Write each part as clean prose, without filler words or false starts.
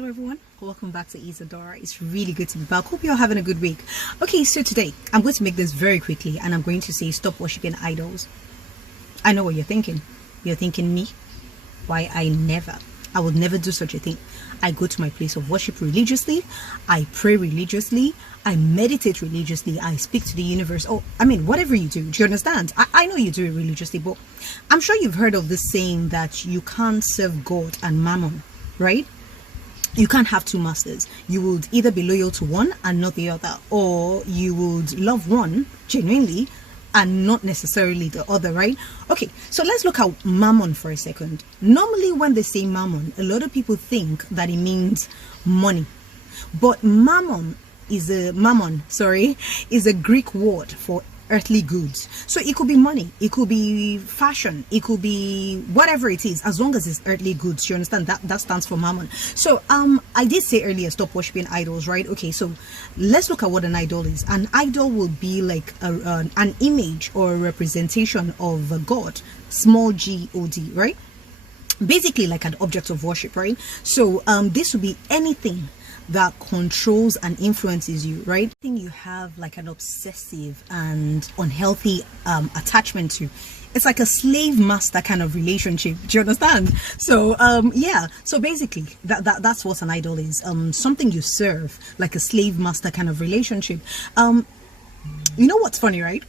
Hello everyone, welcome back to Isadora. It's really good to be back. Hope you're having a good week. Okay, so today I'm going to make this very quickly and I'm going to say stop worshipping idols. I know what you're thinking. You're thinking me? Why, I would never do such a thing. I go to my place of worship religiously, I pray religiously, I meditate religiously, I speak to the universe. Whatever you do you understand? I know you do it religiously, but I'm sure you've heard of this saying that you can't serve God and mammon, right? You can't have two masters. You would either be loyal to one and not the other, or you would love one genuinely and not necessarily the other, right? Okay, so let's look at mammon for a second. Normally when they say mammon, a lot of people think that it means money, but mammon is a Greek word for earthly goods. So it could be money, it could be fashion, it could be whatever it is, as long as it's earthly goods. You understand? That stands for mammon. So I did say earlier, stop worshipping idols, right? Okay, so let's look at what an idol is. An idol would be like an image or a representation of a god, small g-o-d, right? Basically like an object of worship, right? So this would be anything that controls and influences you, right? Thing you have like an obsessive and unhealthy attachment to. It's like a slave master kind of relationship. Do you understand? So yeah, so basically that's what an idol is. Something you serve, like a slave master kind of relationship. You know what's funny, right?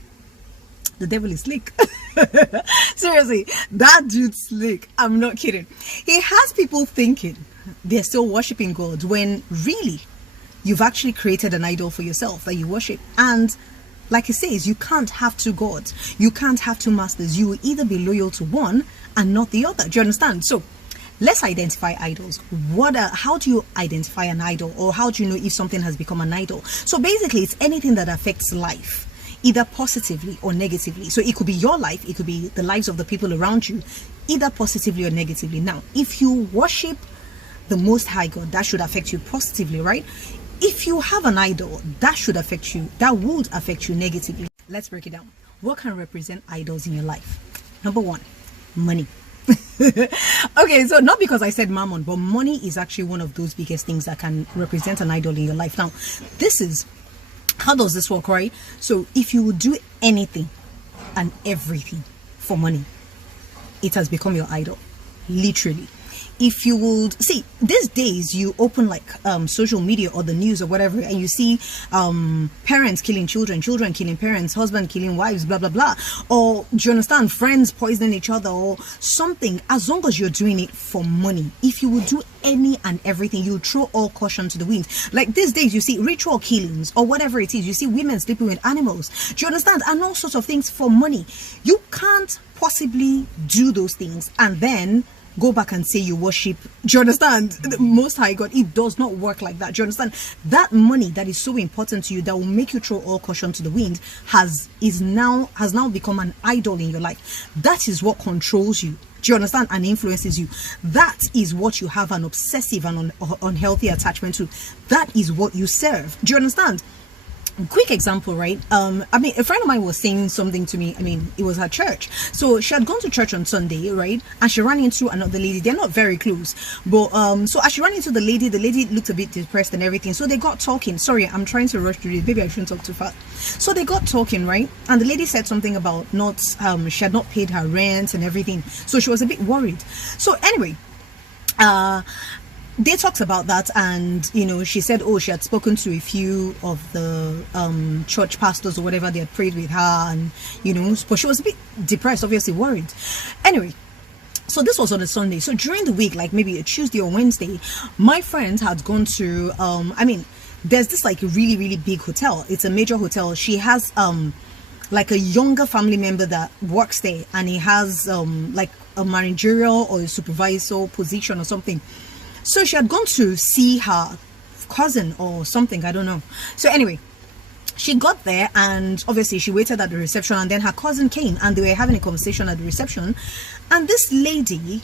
The devil is slick. Seriously, that dude's slick. I'm not kidding. He has people thinking they're still worshiping God when really you've actually created an idol for yourself that you worship. And like he says, you can't have two gods, you can't have two masters. You will either be loyal to one and not the other. Do you understand? So let's identify idols. How do you identify an idol, or how do you know if something has become an idol? So basically it's anything that affects life, either positively or negatively. So it could be your life, it could be the lives of the people around you, either positively or negatively. Now if you worship the Most High God, that should affect you positively, right? If you have an idol, that would affect you negatively. Let's break it down. What can represent idols in your life? Number one, money. Okay, so not because I said mammon, but money is actually one of those biggest things that can represent an idol in your life. Now how does this work, right? So if you would do anything and everything for money, it has become your idol, literally. If you would see, these days you open like social media or the news or whatever, and you see parents killing children, children killing parents, husband killing wives, blah blah blah, or do you understand, friends poisoning each other or something. As long as you're doing it for money, if you would do any and everything, you throw all caution to the wind. Like these days you see ritual killings or whatever it is, you see women sleeping with animals, do you understand, and all sorts of things for money. You can't possibly do those things and then go back and say you worship, do you understand, the Most High God. It does not work like that. Do you understand? That money that is so important to you, that will make you throw all caution to the wind, has now become an idol in your life. That is what controls you, do you understand, and influences you. That is what you have an obsessive and unhealthy attachment to. That is what you serve. Do you understand? Quick example, right? A friend of mine was saying something to me. It was at church. So she had gone to church on Sunday, right? And she ran into another lady. They're not very close, but so as she ran into the lady looked a bit depressed and everything. So they got talking. Sorry, I'm trying to rush through this. Maybe I shouldn't talk too fast. So they got talking, right? And the lady said something about she had not paid her rent and everything. So she was a bit worried. So anyway, they talked about that, and she said, she had spoken to a few of the church pastors or whatever. They had prayed with her, and but she was a bit depressed, obviously worried. Anyway, so this was on a Sunday. So during the week, like maybe a Tuesday or Wednesday, my friend had gone to there's this like a really really big hotel. It's a major hotel. She has like a younger family member that works there, and he has like a managerial or a supervisor position or something. So she had gone to see her cousin or something, I don't know. So anyway, she got there, and obviously she waited at the reception, and then her cousin came and they were having a conversation at the reception, and this lady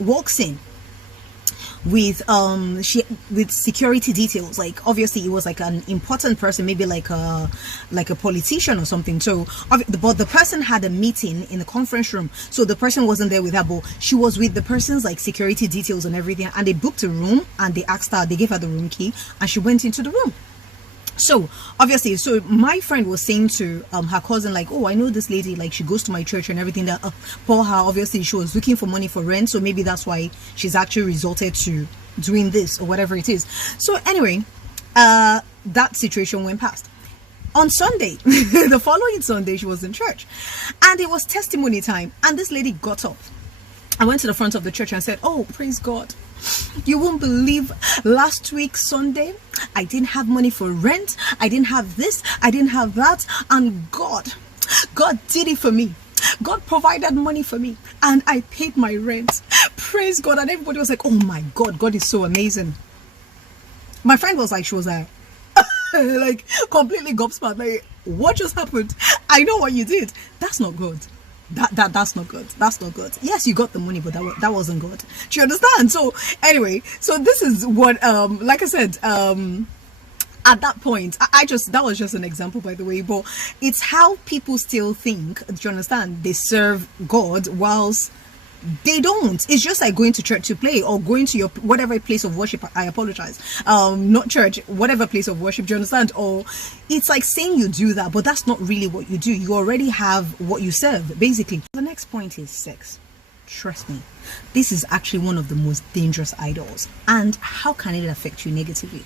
walks in. with security details. Like obviously it was like an important person, maybe like a politician or something. So but the person had a meeting in the conference room, so the person wasn't there with her, but she was with the person's like security details and everything, and they booked a room and they gave her the room key and she went into the room. So obviously, so my friend was saying to her cousin, like, oh, I know this lady, like she goes to my church and everything, that for her obviously she was looking for money for rent, so maybe that's why she's actually resorted to doing this or whatever it is. So anyway, that situation went past. On Sunday, the following Sunday, she was in church and it was testimony time, and this lady got up. I went to the front of the church and said, oh, praise God. You won't believe, last week Sunday I didn't have money for rent, I didn't have this, I didn't have that, and God did it for me. God provided money for me and I paid my rent. Praise God. And everybody was like, oh my God, God is so amazing. My friend was like, she was like like completely gobsmacked, like, what just happened? I know what you did. That's not good. That's not good. That's not good. Yes, you got the money, but that wasn't good. Do you understand? So anyway, so this is what like I said, at that point, I just, that was just an example, by the way, but it's how people still think, do you understand, they serve God whilst they don't. It's just like going to church to play, or going to your whatever place of worship. I apologize, not church, whatever place of worship, do you understand? Or it's like saying you do that, but that's not really what you do. You already have what you serve, basically. The next point is sex. Trust me, this is actually one of the most dangerous idols. And how can it affect you negatively?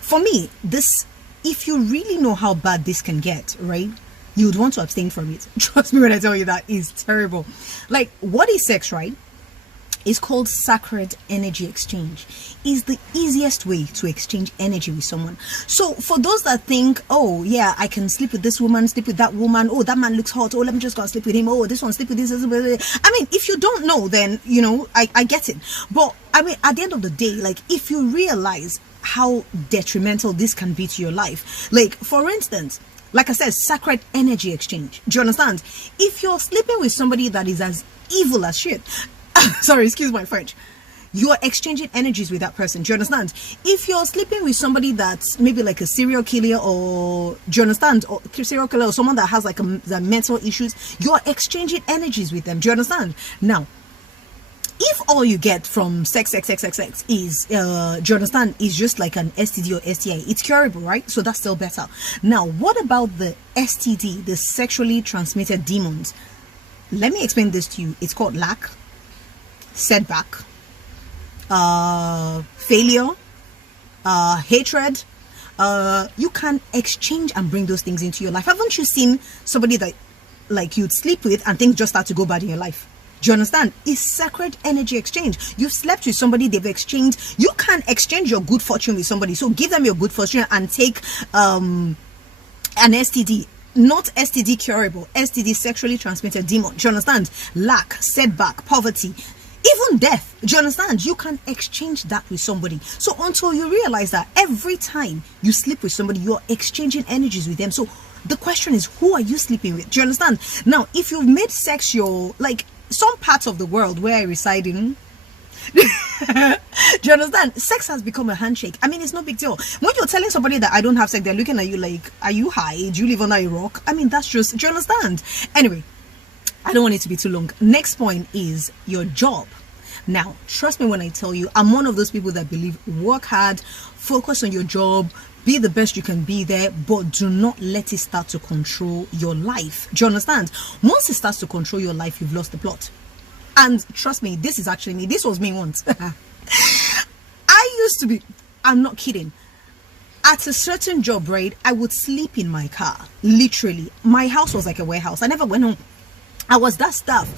For me, this, if you really know how bad this can get, right, you would want to abstain from it. Trust me when I tell you that is terrible. Like, what is sex, right? It's called sacred energy exchange. Is the easiest way to exchange energy with someone. So for those that think, oh yeah, I can sleep with this woman, sleep with that woman, oh that man looks hot, oh let me just go and sleep with him, oh this one sleep with this. I mean, if you don't know, then you know, I get it. But I mean, at the end of the day, like, if you realize how detrimental this can be to your life, like for instance, like I said, sacred energy exchange. Do you understand? If you're sleeping with somebody that is as evil as shit, sorry, excuse my French, you're exchanging energies with that person. Do you understand? If you're sleeping with somebody that's maybe like a serial killer, or do you understand, or serial killer, or someone that has like the mental issues, you're exchanging energies with them. Do you understand? Now, if all you get from sex is, do you understand, is just like an STD or STI, it's curable, right? So that's still better. Now, what about the STD, the sexually transmitted demons? Let me explain this to you. It's called lack, setback, failure, hatred. You can exchange and bring those things into your life. Haven't you seen somebody that like you'd sleep with and things just start to go bad in your life? Do you understand? It's sacred energy exchange. You've slept with somebody, they've exchanged. You can exchange your good fortune with somebody. So give them your good fortune and take an STD. Not STD curable, STD sexually transmitted demon. Do you understand? Lack, setback, poverty, even death. Do you understand? You can exchange that with somebody. So until you realize that every time you sleep with somebody, you're exchanging energies with them. So the question is, who are you sleeping with? Do you understand? Now, if you've made sex your, like, some parts of the world where I reside in, do you understand? Sex has become a handshake. I mean, it's no big deal. When you're telling somebody that I don't have sex, they're looking at you like, are you high? Do you live under a rock? I mean, that's just, do you understand? Anyway, I don't want it to be too long. Next point is your job. Now, trust me when I tell you, I'm one of those people that believe work hard, focus on your job, be the best you can be there, but do not let it start to control your life. Do you understand? Once it starts to control your life, you've lost the plot. And trust me, this is actually me. This was me once. I used to be, I'm not kidding, at a certain job, right, I would sleep in my car. Literally. My house was like a warehouse. I never went home. I was that staff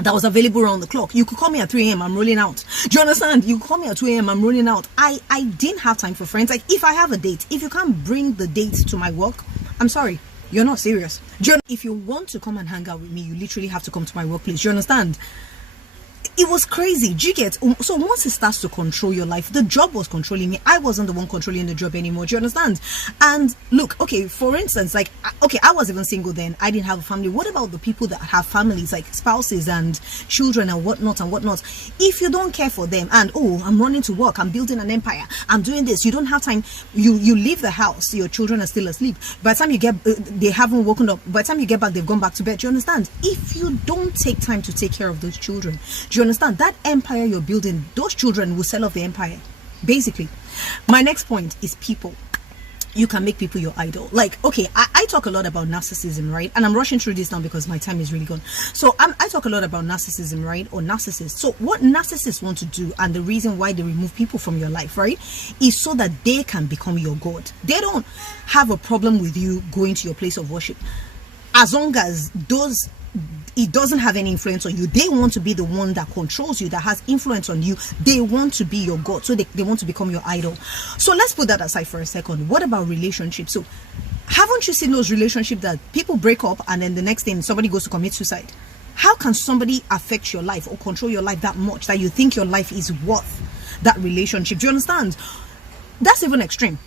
that was available around the clock. You could call me at 3 a.m. I'm rolling out. Do you understand? You could call me at 2 a.m. I'm rolling out. I didn't have time for friends. Like, if I have a date, if you can't bring the date to my work, I'm sorry, you're not serious. If you want to come and hang out with me, you literally have to come to my workplace. Do you understand? It was crazy. Do you get? So once it starts to control your life, the job was controlling me. I wasn't the one controlling the job anymore. Do you understand? And look, okay, for instance, like, okay, I was even single then. I didn't have a family. What about the people that have families, like spouses and children and whatnot and whatnot? If you don't care for them and, oh, I'm running to work, I'm building an empire, I'm doing this, you don't have time, you leave the house, your children are still asleep. By the time you get, they haven't woken up. By the time you get back, they've gone back to bed. Do you understand? If you don't take time to take care of those children, do you understand? That empire you're building, those children will sell off the empire, basically. My next point is people. You can make people your idol. Like, okay, I talk a lot about narcissism, right? And I'm rushing through this now because my time is really gone. So I talk a lot about narcissism, right? Or narcissists. So what narcissists want to do, and the reason why they remove people from your life, right, is so that they can become your God. They don't have a problem with you going to your place of worship, as long as it doesn't have any influence on you. They want to be the one that controls you, that has influence on you. They want to be your God. So they want to become your idol. So let's put that aside for a second. What about relationships? So haven't you seen those relationships that people break up and then the next thing somebody goes to commit suicide? How can somebody affect your life or control your life that much that you think your life is worth that relationship? Do you understand? That's even extreme.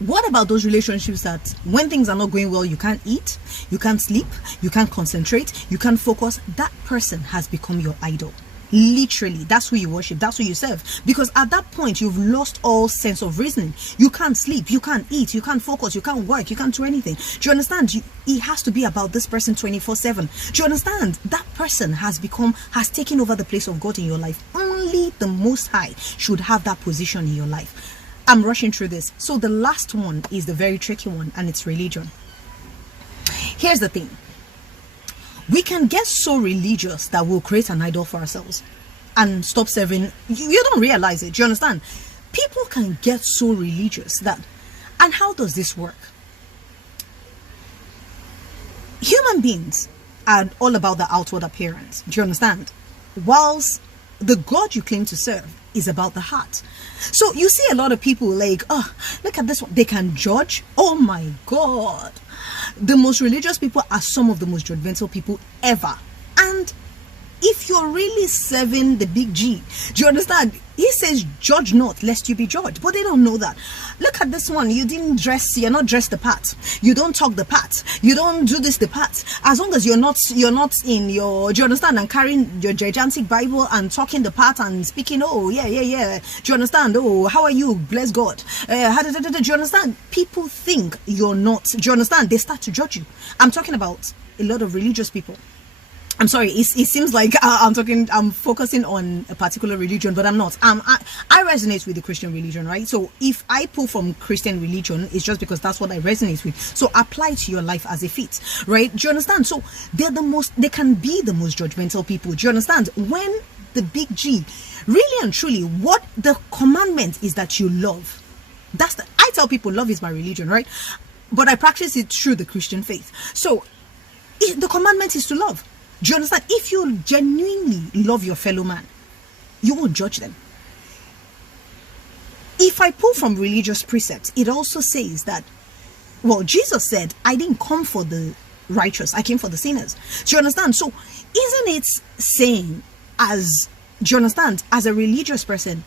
What about those relationships that when things are not going well, you can't eat, you can't sleep, you can't concentrate, you can't focus? That person has become your idol. Literally, that's who you worship, that's who you serve. Because at that point, you've lost all sense of reasoning. You can't sleep, you can't eat, you can't focus, you can't work, you can't do anything. Do you understand? It has to be about this person 24/7. Do you understand? That person has taken over the place of God in your life. Only the Most High should have that position in your life. I'm rushing through this. So the last one is the very tricky one, and it's religion. Here's the thing. We can get so religious that we'll create an idol for ourselves and stop serving. You don't realize it. Do you understand? People can get so religious that, and how does this work? Human beings are all about the outward appearance. Do you understand? Whilst the God you claim to serve is about the heart. So you see a lot of people like, oh, look at this one. They can judge. Oh my God. The most religious people are some of the most judgmental people ever. And if you're really serving the big G, do you understand? He says, judge not, lest you be judged. But they don't know that. Look at this one. You didn't dress, you're not dressed the part. You don't talk the part. You don't do this the part. As long as you're not in your, do you understand? And carrying your gigantic Bible and talking the part and speaking, oh, yeah. Do you understand? Oh, how are you? Bless God. Do you understand? People think you're not. Do you understand? They start to judge you. I'm talking about a lot of religious people. I'm sorry, it seems like I'm focusing on a particular religion, but I'm not. I resonate with the Christian religion, right? So if I pull from Christian religion, it's just because that's what I resonate with. So apply to your life as it fits, right? Do you understand? So they can be the most judgmental people. Do you understand? When the big G, really and truly, what the commandment is that you love. I tell people love is my religion, right? But I practice it through the Christian faith. So the commandment is to love. Do you understand? If you genuinely love your fellow man, you won't judge them. If I pull from religious precepts, it also says that, well, Jesus said, I didn't come for the righteous, I came for the sinners. Do you understand? So isn't it saying, do you understand, as a religious person,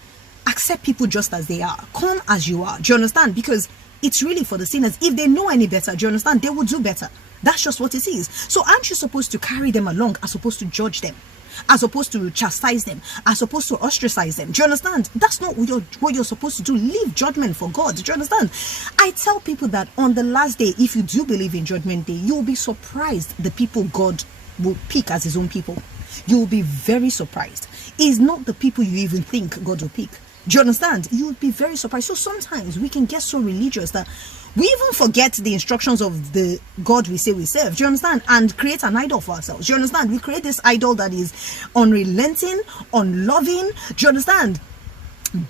accept people just as they are, come as you are? Do you understand? Because it's really for the sinners. If they know any better, do you understand, they will do better. That's just what it is. So aren't you supposed to carry them along as opposed to judge them, as opposed to chastise them, as opposed to ostracize them? Do you understand? That's not what you're supposed to do. Leave judgment for God. Do you understand? I tell people that on the last day, if you do believe in judgment day, you'll be surprised the people God will pick as his own people. You'll be very surprised. It's not the people you even think God will pick. Do you understand? You'll be very surprised. So sometimes we can get so religious that we even forget the instructions of the God we say we serve. Do you understand? And create an idol for ourselves. Do you understand? We create this idol that is unrelenting, unloving. Do you understand?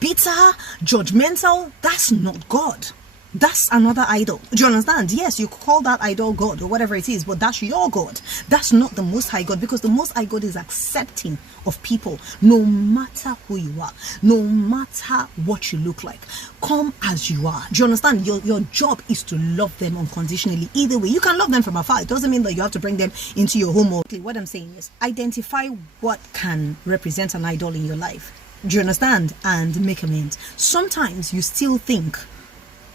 Bitter, judgmental. That's not God. That's another idol. Do you understand? Yes, you call that idol God or whatever it is, but that's your God. That's not the Most High God, because the Most High God is accepting of people no matter who you are, no matter what you look like. Come as you are. Do you understand? Your job is to love them unconditionally. Either way, you can love them from afar. It doesn't mean that you have to bring them into your home. Or what I'm saying is identify what can represent an idol in your life. Do you understand? And make amends. Sometimes you still think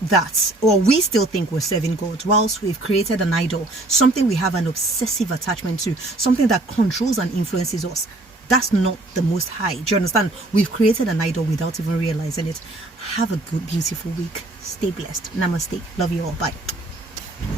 that, or we still think we're serving God, whilst we've created an idol, something we have an obsessive attachment to, something that controls and influences us. That's not the Most High. Do you understand? We've created an idol without even realizing it. Have a good, beautiful week. Stay blessed. Namaste. Love you all. Bye.